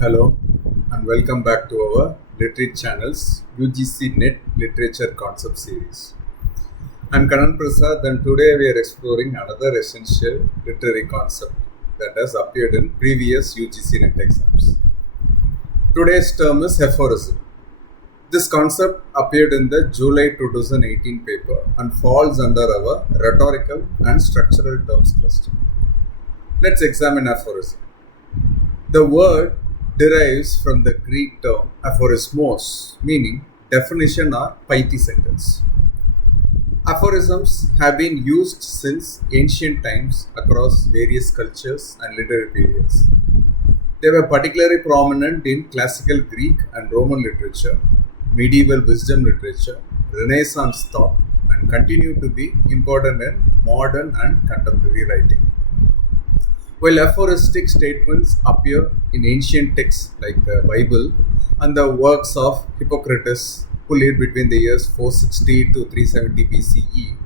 Hello and welcome back to our Literate channel's UGC NET Literature Concept Series. I'm Kanan Prasad and today we are exploring another essential literary concept that has appeared in previous UGC NET exams. Today's term is aphorism. This concept appeared in the July 2018 paper and falls under our rhetorical and structural terms cluster. Let's examine aphorism. The word derives from the Greek term aphorismos, meaning definition or pithy sentence. Aphorisms have been used since ancient times across various cultures and literary periods. They were particularly prominent in classical Greek and Roman literature, medieval wisdom literature, Renaissance thought, and continue to be important in modern and contemporary writing. While aphoristic statements appear in ancient texts like the Bible and the works of Hippocrates, who lived between the years 460 to 370 BCE,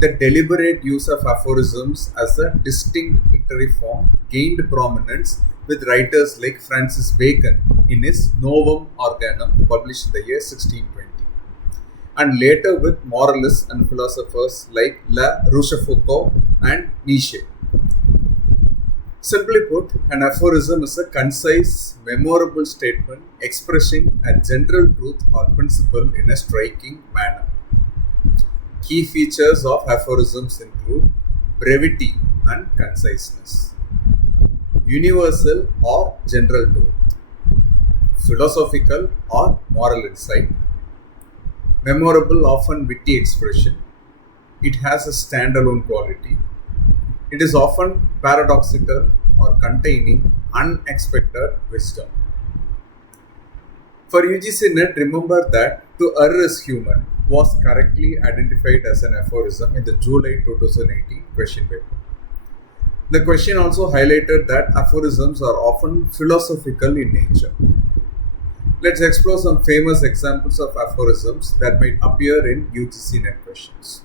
the deliberate use of aphorisms as a distinct literary form gained prominence with writers like Francis Bacon in his Novum Organum, published in the year 1620, and later with moralists and philosophers like La Rochefoucauld and Nietzsche. Simply put, an aphorism is a concise, memorable statement expressing a general truth or principle in a striking manner. Key features of aphorisms include brevity and conciseness, universal or general truth, philosophical or moral insight, memorable, often witty expression. It has a standalone quality. It is often paradoxical or containing unexpected wisdom. For UGC NET, remember that to err is human was correctly identified as an aphorism in the July 2018 question paper. The question also highlighted that aphorisms are often philosophical in nature. Let's explore some famous examples of aphorisms that might appear in UGC NET questions.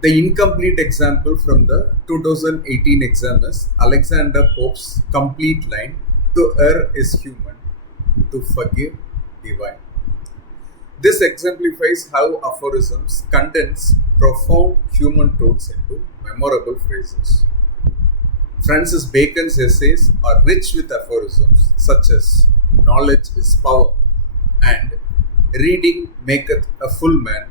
The incomplete example from the 2018 exam is Alexander Pope's complete line, "To err is human, to forgive divine." This exemplifies how aphorisms condense profound human truths into memorable phrases. Francis Bacon's essays are rich with aphorisms such as "Knowledge is power" and "Reading maketh a full man,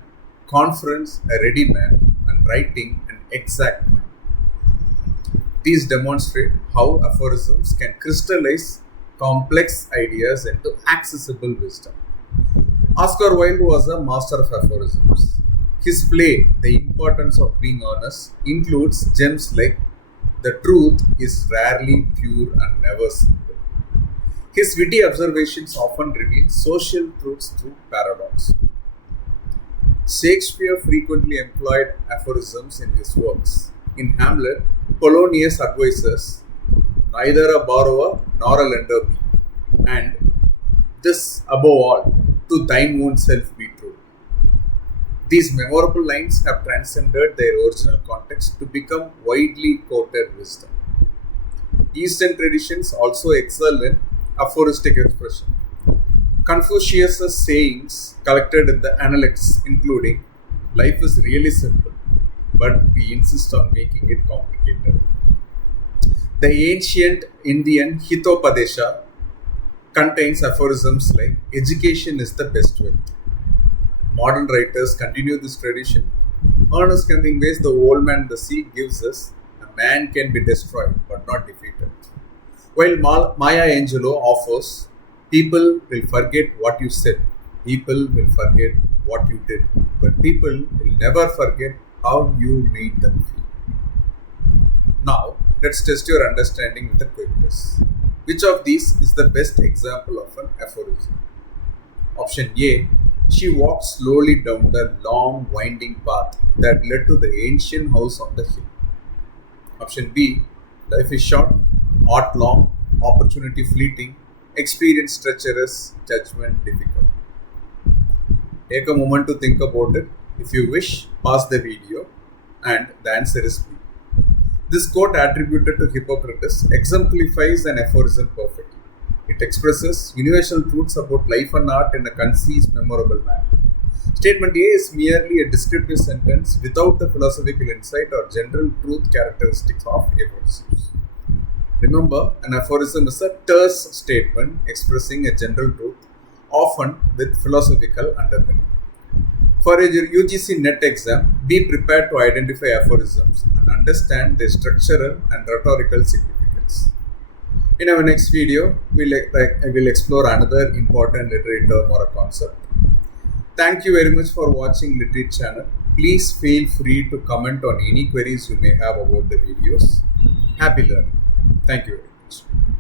conference a ready man, and writing an exact man." These demonstrate how aphorisms can crystallize complex ideas into accessible wisdom. Oscar Wilde was a master of aphorisms. His play, The Importance of Being Honest, includes gems like "The truth is rarely pure and never simple." His witty observations often reveal social truths through paradox. Shakespeare frequently employed aphorisms in his works. In Hamlet, Polonius advises, "Neither a borrower nor a lender be," and "This above all, to thine own self be true." These memorable lines have transcended their original context to become widely quoted wisdom. Eastern traditions also excel in aphoristic expression. Confucius' sayings collected in the Analects, including "Life is really simple, but we insist on making it complicated." The ancient Indian Hitopadesha contains aphorisms like "Education is the best wealth." Modern writers continue this tradition. Ernest Hemingway's "The Old Man and the Sea" gives us "A man can be destroyed but not defeated," while Maya Angelou offers "People will forget what you said, people will forget what you did, but people will never forget how you made them feel." Now, let's test your understanding with a quick quiz. Which of these is the best example of an aphorism? Option A: she walked slowly down the long winding path that led to the ancient house on the hill. Option B: life is short, art long, opportunity fleeting, experience treacherous, judgment difficult. Take a moment to think about it. If you wish, pause the video, and the answer is B. This quote attributed to Hippocrates exemplifies an aphorism perfectly. It expresses universal truths about life and art in a concise, memorable manner. Statement A is merely a descriptive sentence without the philosophical insight or general truth characteristics of aphorisms. Remember, an aphorism is a terse statement expressing a general truth, often with philosophical underpinning. For a UGC NET exam, be prepared to identify aphorisms and understand their structural and rhetorical significance. In our next video, I will explore another important literary term or a concept. Thank you very much for watching Literate channel. Please feel free to comment on any queries you may have about the videos. Happy learning. Thank you very much.